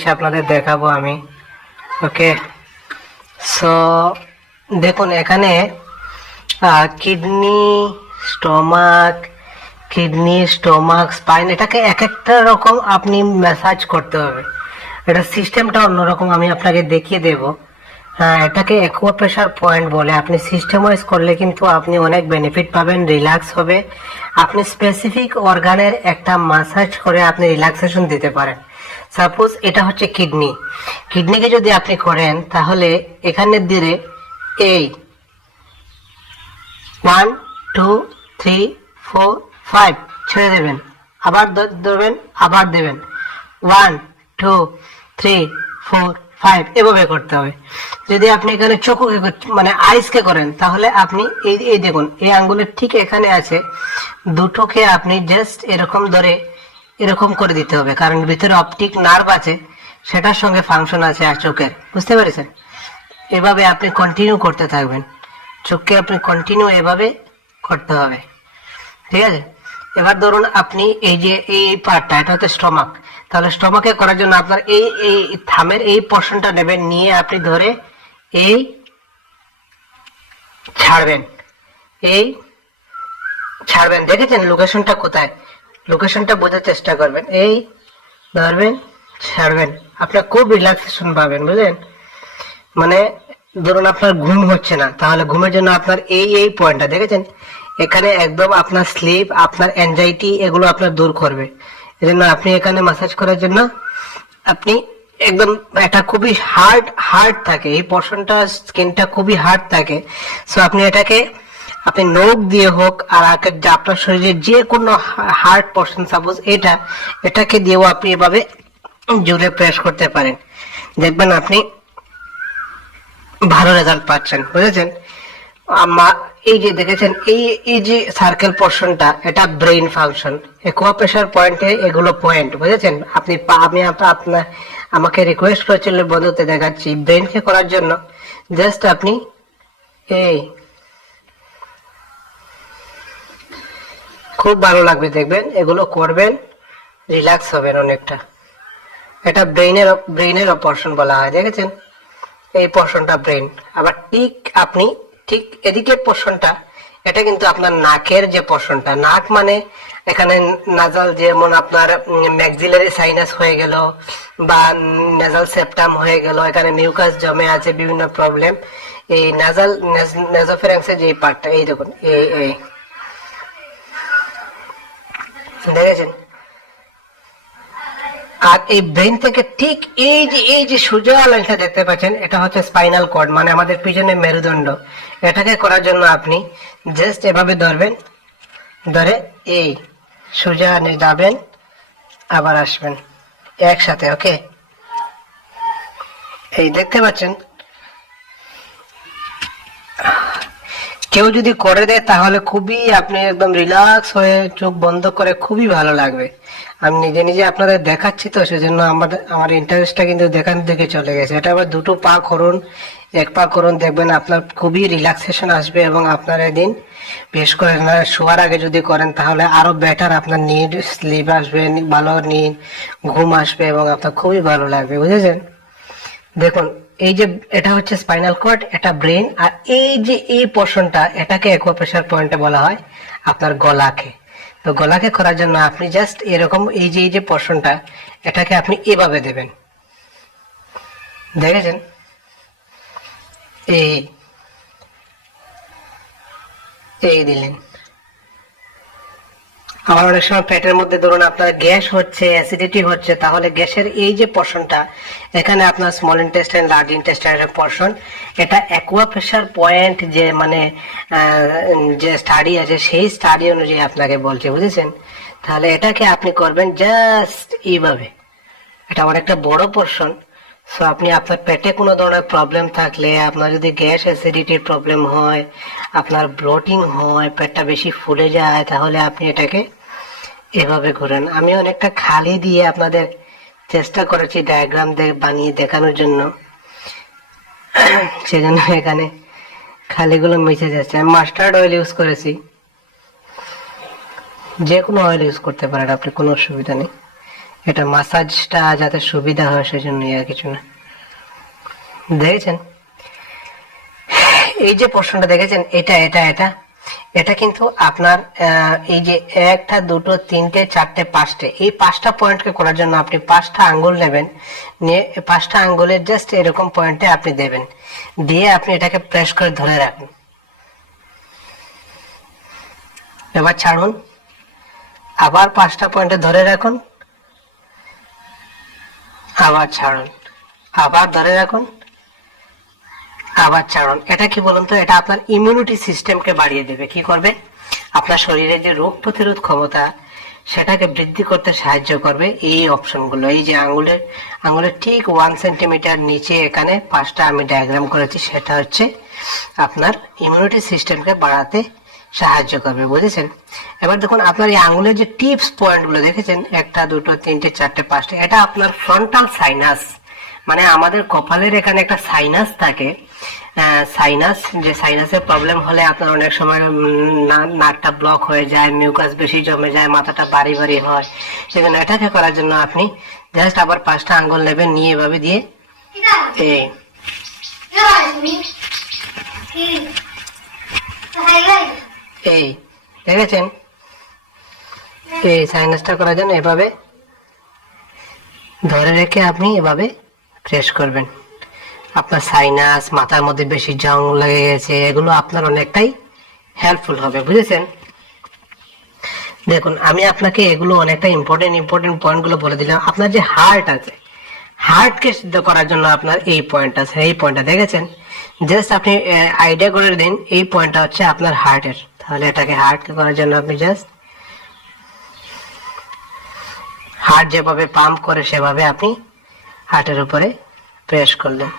জিনিস আপনাদের দেখাবো আমি। ওকে সো দেখুন, এখানে kidney stomach kidney stomach spine এটাকে এক একটা রকম আপনি ম্যাসাজ করতে হবে। এটা সিস্টেমটা অন্যরকম, আমি আপনাকে দেখিয়ে দেব। হ্যাঁ এটাকে অ্যাকুয়া প্রেশার পয়েন্ট বলে। আপনি সিস্টেম ওয়াইজ করলে কিন্তু আপনি অনেক বেনিফিট পাবেন রিল্যাক্স হবে। আপনি স্পেসিফিক অর্গানের একটা মাসাজ করে আপনি রিল্যাক্সেশন দিতে পারেন। সাপোজ এটা হচ্ছে কিডনি। কিডনিকে যদি আপনি করেন, তাহলে এখানে দিয়ে এই one two three four five ছেড়ে দেবেন। আবার দেবেন আবার দেবেন। One two three four five এভাবে করতে হবে। যদি আপনি এখানে চোখকে মানে আইসকে করেন, তাহলে আপনি এই এই দেখুন, এই আঙ্গুলের ঠিক এখানে আছে। দুটোকে আপনি জাস্ট এরকম ধরে এরকম করে দিতে হবে, কারণ ভিতরে অপটিক নার্ভ আছে, সেটার সঙ্গে ফাংশন আছে আর চোখের। বুঝতে পেরেছেন? এভাবে আপনি কন্টিনিউ করতে থাকবেন। চোখকে আপনি কন্টিনিউ এভাবে করতে হবে। ঠিক আছে? এবার ধরুন আপনি এই যে এই পার্টটা এটা হচ্ছে স্টমাক তাহলে স্টমাকে করার জন্য আপনার এই এই থামের এই পোর্শনটা নেবেন, নিয়ে আপনি ধরে এই ছাড়বেন। এই ছাড়বেন। দেখেছেন লোকেশনটা কোথায়? লোকেশনটা বোঝার চেষ্টা করবেন। এই ধরবেন, ছাড়বেন। আপনার খুব রিল্যাক্সেশন পাবেন, বুঝলেন? মানে ধরুন আপনার ঘুম হচ্ছে না, তাহলে ঘুমের জন্য আপনার এই এই পয়েন্টটা দেখেছেন? এখানে একদম আপনার স্লিপ আপনার অ্যাংজাইটি এগুলো আপনার দূর করবে। এই জন্য আপনি এখানে মাসাজ করার জন্য আপনি একদম এটা খুবই হার্ড হার্ড থাকে। এই পর্শনটা স্কিনটা খুবই হার্ড থাকে। সো আপনি এটাকে আপনি নখ দিয়ে হোক আর আপনার শরীরের যে কোনো হার্ড পর্শন সাপোজ এটা, এটাকে দিয়েও আপনি এভাবে জুড়ে প্রেস করতে পারেন। দেখবেন আপনি ভালো রেজাল্ট পাচ্ছেন, বুঝেছেন? এই যে দেখেছেন, এই এই যে সার্কেল পোর্শনটা এটা ব্রেইন ফাংশন একোয়া প্রেশার পয়েন্টে এগুলো পয়েন্ট বুঝেছেন? আপনি আমি আপনার আমাকে রিকোয়েস্ট করেছিলেন বন্ধুতে দেখাচ্ছি ব্রেইনকে করার জন্য। জাস্ট আপনি এই খুব ভালো লাগবে দেখবেন, এগুলো করবেন রিল্যাক্স হবেন অনেকটা। এটা ব্রেইনের ব্রেইনের অপারেশন বলা হয়, দেখেছেন? এই পোর্শনটা ব্রেন আবার ঠিক আপনি, ঠিক এদিকের পোর্শনটা এটা কিন্তু আপনার নাকের যে পোর্শনটা নাক মানে এখানে নাজাল যেমন আপনার ম্যাক্সিলারি সাইনাস হয়ে গেল, বা নেজাল সেপ্টাম হয়ে গেল, এখানে মিউকাস জমে আছে, বিভিন্ন প্রবলেম এই নাজাল নেজোফেরেন্সের যে পার্টটা এই দেখুন, এই এই। দেখেছেন? আর এই ব্রেন থেকে ঠিক এই যে এই যে সোজা লাইনটা দেখতে পাচ্ছেন, এটা হচ্ছে স্পাইনাল কর্ড মানে আমাদের পিছনে মেরুদণ্ড। এটাকে করার জন্য আপনি জাস্ট এভাবে ধরবেন, ধরে এই সোজা যাবেন আবার আসবেন একসাথে ওকে এই দেখতে পাচ্ছেন কেউ যদি করে দেয়, তাহলে খুবই আপনি একদম রিল্যাক্স হয়ে চোখ বন্ধ করে খুবই ভালো লাগবে। আমি নিজে নিজে আপনাদের দেখাচ্ছি তো, সেজন্য আমাদের, আমার ইন্টারেস্টটা কিন্তু দেখান দিকে চলে গেছে। এটা আবার দুটো পা করুন, এক পা করুন, দেখবেন আপনার খুবই রিল্যাক্সেশন আসবে এবং আপনার এদিন বেশ করে শোয়ার আগে যদি করেন, তাহলে আরও বেটার আপনার নিড স্লিপ আসবে, ভালো নিড ঘুম আসবে এবং আপনার খুবই ভালো লাগবে, বুঝেছেন? দেখুন, এই যে এটা হচ্ছে স্পাইনাল কর্ড এটা ব্রেন আর এই যে এই পোর্শনটা এটাকে একোয়া প্রেশার পয়েন্টে বলা হয় আপনার গলাকে। তো গলাকে করার জন্য আপনি জাস্ট এরকম এই যে এই যে পোর্শনটা এটাকে আপনি এভাবে দেবেন। দেখেছেন? এই এই দিলেন। আবার অনেক সময় পেটের মধ্যে ধরুন আপনার গ্যাস হচ্ছে অ্যাসিডিটি হচ্ছে, তাহলে গ্যাসের এই যে পোর্শনটা এখানে আপনার স্মল ইন্টেস্টাইন লার্জ ইন্টেস্টাইনের পোর্শন এটা অ্যাকুয়া প্রেশার পয়েন্ট যে মানে যে স্টাডি আছে, সেই স্টাডি অনুযায়ী আপনাকে বলছে, বুঝেছেন? তাহলে এটাকে আপনি করবেন জাস্ট এইভাবে। এটা অনেকটা বড় পোর্শন সো আপনি আপনার পেটে কোনো ধরনের প্রবলেম থাকলে, আপনার যদি গ্যাস অ্যাসিডিটির প্রবলেম হয়, আপনার ব্লোটিং হয়, পেটটা বেশি ফুলে যায়, তাহলে আপনি এটাকে এভাবে ঘুরেন। আমি অনেকটা খালি দিয়ে আপনাদের চেষ্টা করেছি ডায়াগ্রাম বানিয়ে দেখানোর জন্য। সেজন্য এখানে খালিগুলো মিশে যাচ্ছে। আমি মাস্টার্ড অয়েল ইউজ করেছি। যে কোনো অয়েল ইউজ করতে পারেন, আপনি কোনো অসুবিধা নেই। এটা মাসাজটা যাতে সুবিধা হয় সেজন্য আর কিছু না। দেখেছেন? এই যে প্রশ্নটা দেখেছেন, এটা এটা এটা এটা কিন্তু আপনার এই যে একটা, দুটো, তিনটে, চারটে, পাঁচটে, এই পাঁচটা পয়েন্টকে করার জন্য আপনি পাঁচটা আঙ্গুল নেবেন, নিয়ে পাঁচটা আঙ্গুলের জাস্ট এরকম পয়েন্টে আপনি দেবেন। দিয়ে আপনি এটাকে প্রেস করে ধরে রাখুন। এবার ছাড়ুন। আবার পাঁচটা পয়েন্টে ধরে রাখুন। আবার ছাড়ুন। আবার ধরে রাখুন। আবার ছাড়ুন। এটা কি বলুন তো? এটা আপনার ইমিউনিটি সিস্টেমকে বাড়িয়ে দেবে। কি করবে? আপনার শরীরে যে রোগ প্রতিরোধ ক্ষমতা, সেটাকে বৃদ্ধি করতে সাহায্য করবে এই অপশনগুলো। এই যে আঙ্গুলের আঙুলের ঠিক ওয়ান সেন্টিমিটার নিচে এখানে পাঁচটা আমি ডায়াগ্রাম করেছি। সেটা হচ্ছে আপনার ইমিউনিটি সিস্টেমকে বাড়াতে সাহায্য করবে, বুঝেছেন? এবার দেখুন, আপনার এই আঙুলের যে টিপস পয়েন্টগুলো দেখেছেন? একটা, দুটো, তিনটে, চারটে, পাঁচটা, এটা আপনার ফ্রন্টাল সাইনাস মানে আমাদের কপালের এখানে একটা সাইনাস থাকে। সাইনাস যে সাইনাসের প্রবলেম হলে আপনার অনেক সময় নাকটা ব্লক হয়ে যায় মিউকাস বেশি জমে যায়, মাথাটা বাড়ি বাড়ি হয়। সেজন্য এটাকে করার জন্য আপনি জাস্ট আবার পাঁচটা আঙ্গুল নেবেন, নিয়ে এভাবে দিয়ে এই। এই, দেখেছেন? এই সাইনাসটা করার জন্য এভাবে ধরে রেখে আপনি এভাবে প্রেস করবেন। আপনার সাইনাস মাথার মধ্যে বেশি জং লেগে গেছে, এগুলো আপনার অনেকটাই হেল্পফুল হবে, বুঝেছেন? দেখুন, আমি আপনাকে এগুলো অনেকটা ইম্পর্টেন্ট ইম্পর্টেন্ট পয়েন্টগুলো বলে দিলাম। আপনার যে হার্ট আছে হার্টকে সিদ্ধ করার জন্য আপনার এই পয়েন্ট আছে, এই পয়েন্টটা দেখেছেন? জাস্ট আপনি আইডিয়া করে দিন, এই পয়েন্টটা হচ্ছে আপনার হার্টের তাহলে এটাকে হার্টকে করার জন্য আপনি জাস্ট হার্ট যেভাবে পাম্প করে সেভাবে আপনি হার্টের উপরে প্রেস করলেন।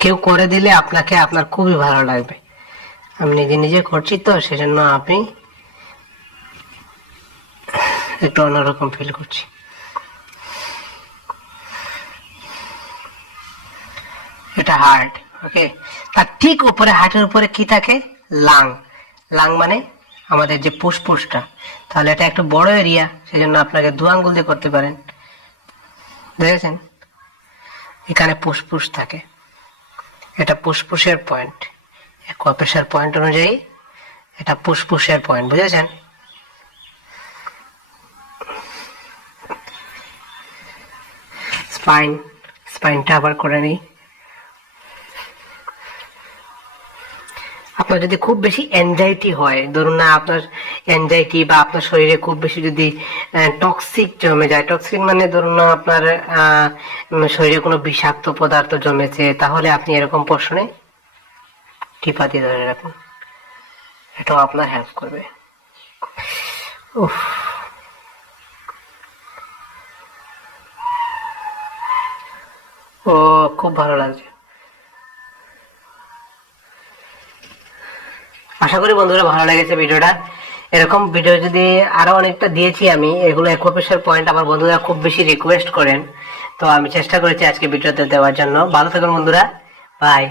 কেউ করে দিলে আপনাকে আপনার খুবই ভালো লাগবে। আমি নিজে নিজে করছি তো, সেজন্য আপনি একটু অন্যরকম ফিল করছি। এটা হার্ট ওকে তার ঠিক উপরে হার্টের উপরে কি থাকে? লাং। লাং মানে আমাদের যে ফুসফুসটা। তাহলে এটা একটা বড় এরিয়া সেজন্য আপনাকে দু আঙ্গুল দিয়ে করতে পারেন। দেখেছেন? এখানে ফুসফুস থাকে। এটা ফুসফুসের পয়েন্ট কপেশার পয়েন্ট অনুযায়ী এটা ফুসফুসের পয়েন্ট বুঝেছেন? স্পাইন স্পাইনটা আবার করে নিই। আপনার যদি খুব বেশি অ্যাংজাইটি হয়, ধরুন না আপনার অ্যাংজাইটি বা আপনার শরীরে খুব বেশি যদি টক্সিক জমে যায় টক্সিক মানে ধরুন না আপনার শরীরে কোনো বিষাক্ত পদার্থ জমেছে, তাহলে আপনি এরকম প্রশ্নে টিপা দিয়ে ধরে রাখুন। এটাও আপনার হেল্প করবে। উফ। ও, খুব ভালো লাগছে। আশা করি বন্ধুরা ভালো লেগেছে ভিডিওটা। এরকম ভিডিও যদি আরও অনেকটা দিয়েছি আমি, এগুলো একোপেশার পয়েন্ট আমার বন্ধুরা খুব বেশি রিকোয়েস্ট করেন। তো আমি চেষ্টা করেছি আজকে ভিডিওতে দেওয়ার জন্য। ভালো থাকুন বন্ধুরা। বাই